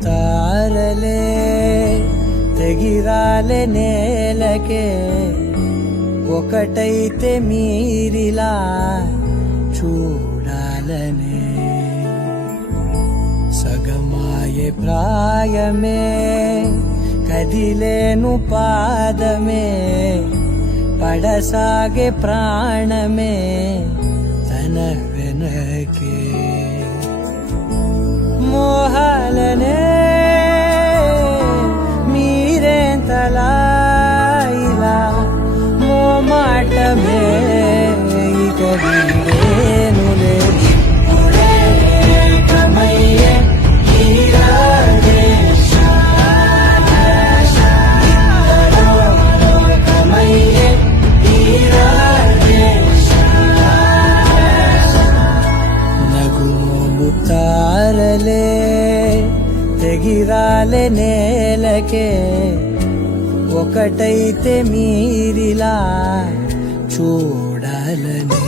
ముత్తారలే తెగిరాలే నేలకే ఒకటైతే మీరిలా చూడాలనే సగమాయే ప్రాయమే కదిలేను పాదమే పడసాగే ప్రాణమే తన వెనకే మోహాలనే మీరేంతలా ఇలా మోమాటమే ఇక వీడేనులే కమయ్యే ముత్తారలే తెగిరాలే నేలకే ఒకటైతే మీరిలా చూడాలనే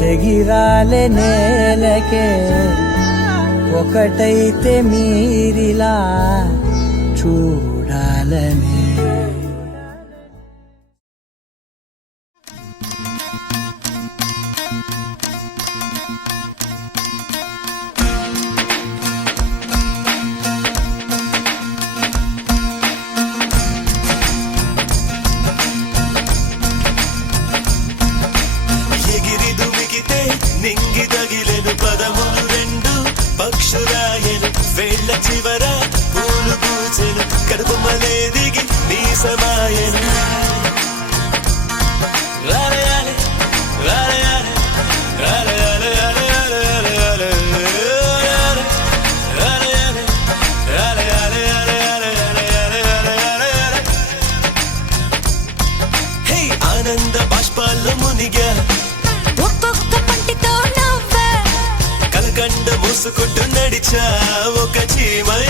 తెగిరాలే నేలకే ఒకటైతే మీరిలా చూడాలనే నింగి తగిలెను పదములు రెండు పక్షురాయను వేళ్ల చివర పూలు పూచెను కడుపు మలే దిగి నీ సమాయను రాలయాలే రాలయాలే రాలయాలే రాలయాలే రాలయాలే రాలయాలే రాలయాలే హే ఆనంద బాష్పాల్లో మునిగా కలకండ మూసుకుంటూ నడిచా ఒక చీమై